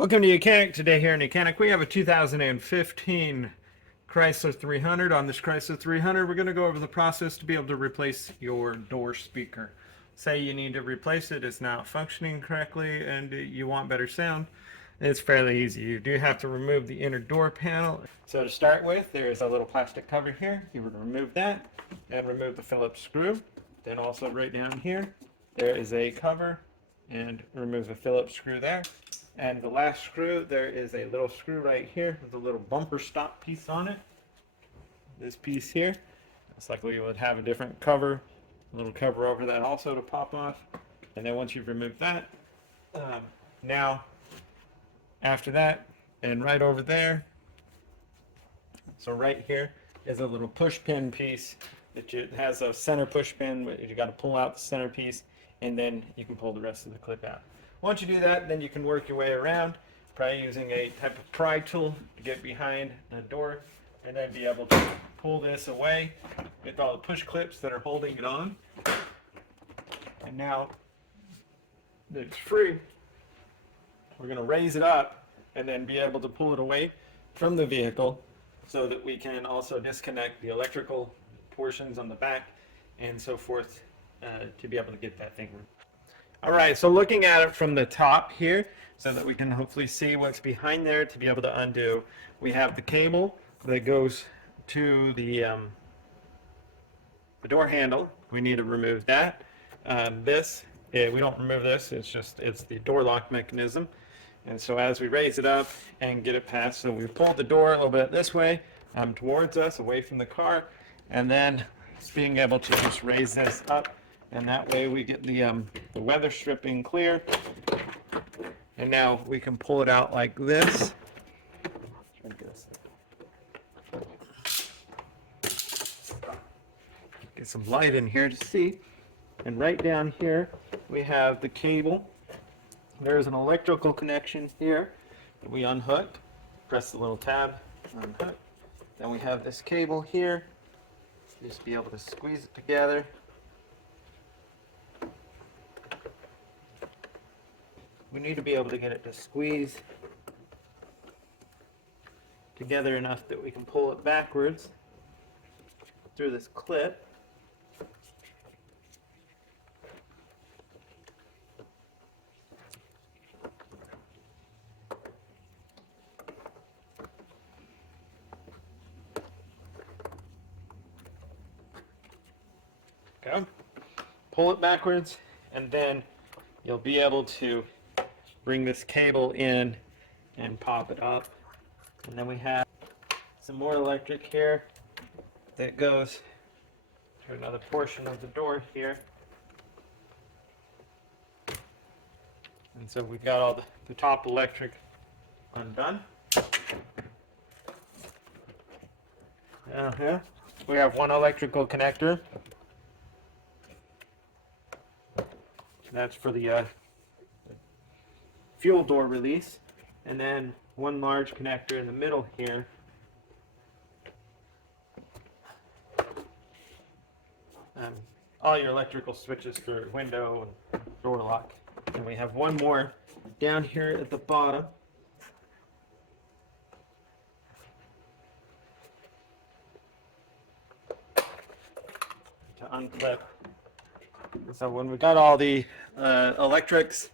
Welcome to Mechanic. Today here in Mechanic we have a 2015 Chrysler 300. On this Chrysler 300 we're going to go over the process to be able to replace your door speaker. Say you need to replace it, it's not functioning correctly and you want better sound. It's fairly easy. You do have to remove the inner door panel. So to start with, there is a little plastic cover here. You would remove that and remove the Phillips screw. Then also right down here there is a cover and remove the Phillips screw there. And the last screw, there is a little screw right here with a little bumper stop piece on it. This piece here, it's likely you would have a different cover, a little cover over that also to pop off. And then once you've removed that, now after that, and right over there, so right here is a little push pin piece that has a center push pin. You got to pull out the center piece, and then you can pull the rest of the clip out. Once you do that, then you can work your way around, probably using a type of pry tool to get behind the door, and then be able to pull this away with all the push clips that are holding it on. And now that it's free, we're going to raise it up and then be able to pull it away from the vehicle so that we can also disconnect the electrical portions on the back and so forth to be able to get that thing. All right, so looking at it from the top here so that we can hopefully see what's behind there to be able to undo, we have the cable that goes to the door handle. We need to remove that. We don't remove this, it's the door lock mechanism. And so as we raise it up and get it past, so we pull the door a little bit this way towards us, away from the car, and then being able to just raise this up. And that way we get the weather stripping clear. And now we can pull it out like this. Get some light in here to see. And right down here we have the cable. There's an electrical connection here that we unhook. Press the little tab, unhook. Then we have this cable here. Just be able to squeeze it together. We need to be able to get it to squeeze together enough that we can pull it backwards through this clip. Okay. Pull it backwards, and then you'll be able to bring this cable in and pop it up. And then we have some more electric here that goes to another portion of the door here. And so we've got all the top electric undone. Here we have one electrical connector. That's for the fuel door release, and then one large connector in the middle here. All your electrical switches for window and door lock. And we have one more down here at the bottom. To unclip. So when we got all the electrics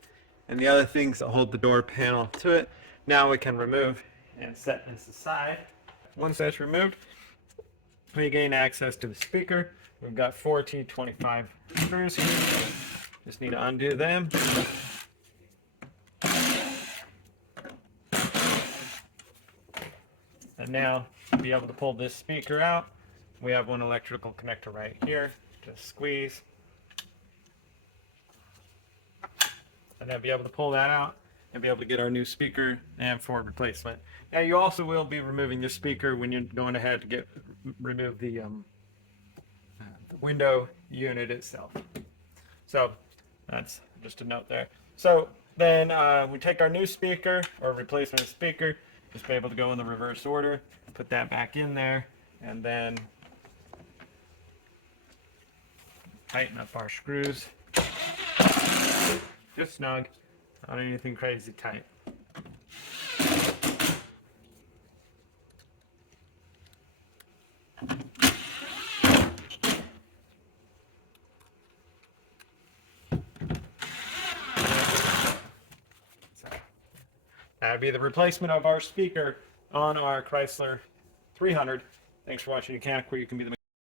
and the other things that hold the door panel to it, now we can remove and set this aside. Once that's removed, we gain access to the speaker. We've got 4 T25 screws here. Just need to undo them. And now to be able to pull this speaker out, we have one electrical connector right here. Just squeeze. And then be able to pull that out and be able to get our new speaker and for replacement. Now you also will be removing your speaker when you're going ahead to remove the window unit itself. So that's just a note there. So then we take our new speaker or replacement speaker, just be able to go in the reverse order, put that back in there, and then tighten up our screws. Just snug, not anything crazy tight. That'd be the replacement of our speaker on our Chrysler 300. Thanks for watching Mechanic, where you can be the